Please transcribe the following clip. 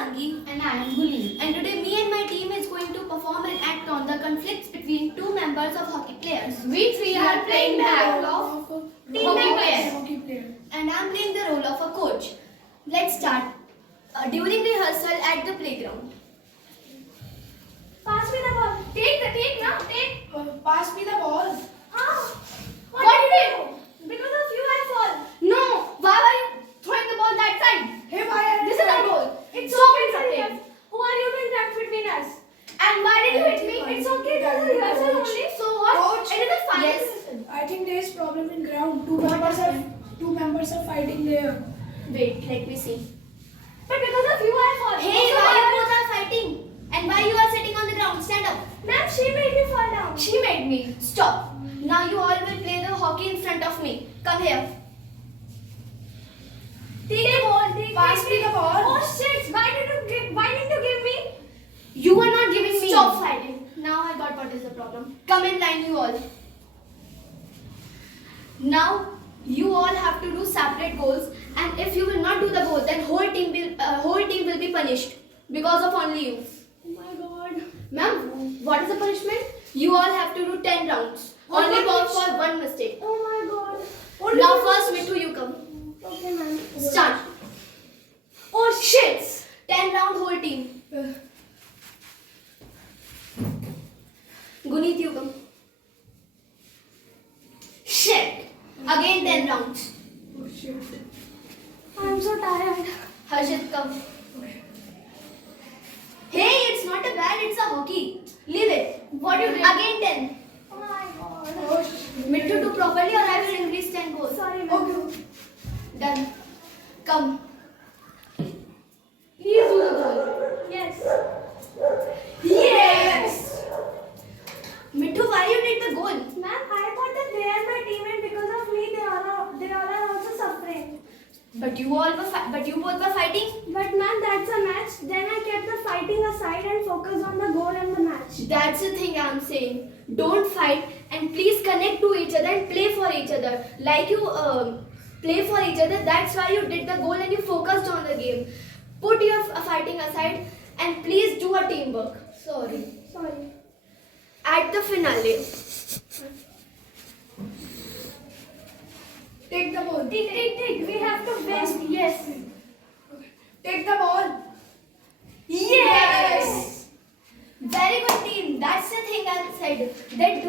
Shivangi. And I am Guli. And today me and my team is going to perform an act on the conflicts between two members of hockey players. We three are playing the act of hockey player. And I'm playing the role of a coach. Let's start. During rehearsal at the playground. Pass me the ball. Take now. Pass me the ball. What did you do? Because of you I fall. No! Why were you throwing the ball that side? Hey, why? This is our goal. It's Stop okay, interrupting. Sariya. Who are you to interrupt between us? And why did you hit me? It's okay, there's a rehearsal only. So what? Coach. It is a final Yes. rehearsal. I think there is problem in ground. Two members are fighting there. Wait, let me see. But because of you I fall. Hey, So why what? you both are fighting? And why you are sitting on the ground? Stand up. Ma'am, she made me fall down. She made me. Stop. Now you all will play the hockey in front of me. Come here. Take the ball. Pass me the ball. Oh shit! Why did you give me? You are not giving me. Stop fighting. Now I got what is the problem. Come in line, you all. Now you all have to do separate goals, and if you will not do the goal, then whole team will be punished because of only you. Oh my god. Ma'am, what is the punishment? You all have to do 10 rounds. What Only ball punishment? for one mistake. Oh my god. Now first, Mithu, you come. Okay, ma'am. Start. Oh shit! 10 round whole team. Guneet, you come. Shit. Again 10 rounds. Oh shit. I'm so tired. Harshit, come. Hey, it's not a bad, it's a hockey. Leave it. What you did? Again 10. Oh my god. Oh shit. Mithu, do properly or I will increase 10 goals. Sorry, ma'am. Okay. Done. Come. Please do the goal. Yes. Yes! Mithu, why you did the goal? Ma'am, I thought that they are my teammate. Because of me, they all are also suffering. But you both were fighting. But ma'am, that's a match. Then I kept the fighting aside and focused on the goal and the match. That's the thing I'm saying. Don't fight and please connect to each other and play for each other. Like you play for each other, that's why you did the goal and you focused on the game. Put your fighting aside and please do a teamwork. Sorry. At the finale. Take the ball. Take. We have to win. Yes. Take the ball. Yes! Very good team. That's the thing I said. That